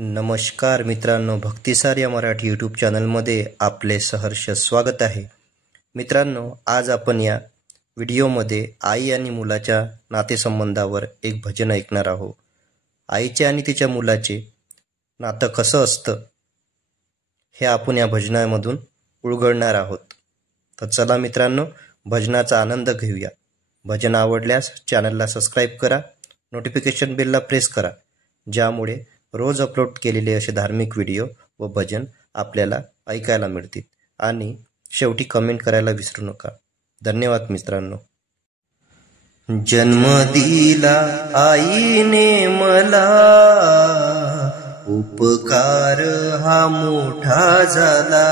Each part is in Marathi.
नमस्कार मित्रांनो, भक्तिसार या मराठी यूट्यूब चॅनलमध्ये आपले सहर्ष स्वागत आहे. मित्रांनो, आज आपण या व्हिडिओमध्ये आई आणि मुलाच्या नातेसंबंधावर एक भजन ऐकणार आहोत. आईचे आणि तिच्या मुलाचे नातं कसं असतं हे आपण या भजनामधून उलगडणार आहोत. तर चला मित्रांनो, भजनाचा आनंद घेऊया. भजन आवडल्यास चॅनलला सबस्क्राईब करा, नोटिफिकेशन बेलला प्रेस करा, ज्यामुळे रोज अपलोड केलेले असे धार्मिक व्हिडिओ व भजन आपल्याला ऐकायला मिळतील. आणि शेवटी कमेंट करायला विसरू नका. धन्यवाद मित्रांनो. जन्म दिला आईने मला, उपकार हा मोठा झाला.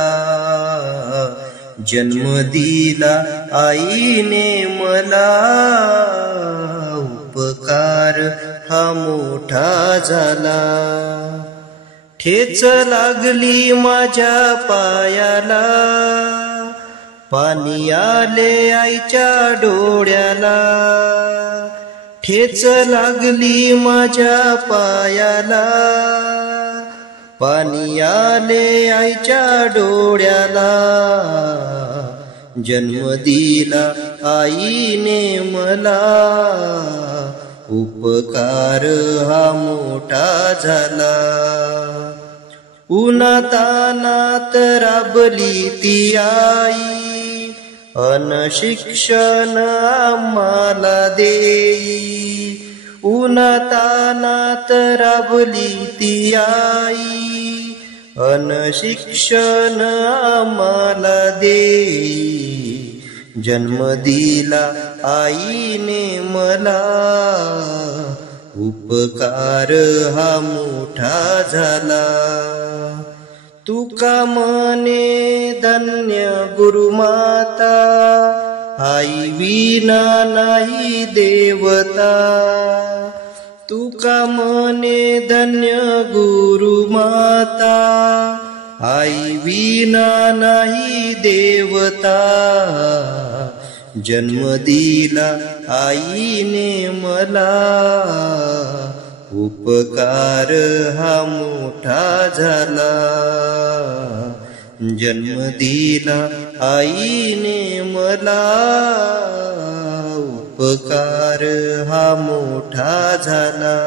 जन्म दिला आईने मला, उपकार हा मोठा झाला. ठेच लागली माझ्या पायाला, पाणी आले आईच्या डोळ्याला. ठेच लागली माझ्या पायाला, पाणी आले आईच्या डोळ्याला. जन्म दिला आईने मला, उपकार हा मोठा झाला. उन्हातानात राबली ती आई, अन शिक्षण आम्हाला देई. उन्हातानात राबली ती आई, अन शिक्षण आम्हाला देई. जन्म दिला आईने मला, उपकार हा मोठा झाला. तुका म्हणे धन्य गुरुमाता, आई विना नाही देवता. तुका म्हणे धन्य गुरुमाता, आई विना नाही देवता. जन्म दिला आईने मला, उपकार हा मोठा झाला. जन्म दिला आईने मला, उपकार हा मोठा झाला.